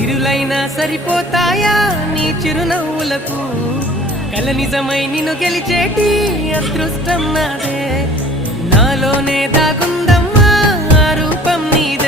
సిరులైనా సరిపోతాయా నీ చిరునవ్వులకు కల నిజమై నిన్ను గెలిచేటి అదృష్టం నాదే నాలోనే దాగుందమ్మా ఆ రూపం నీదే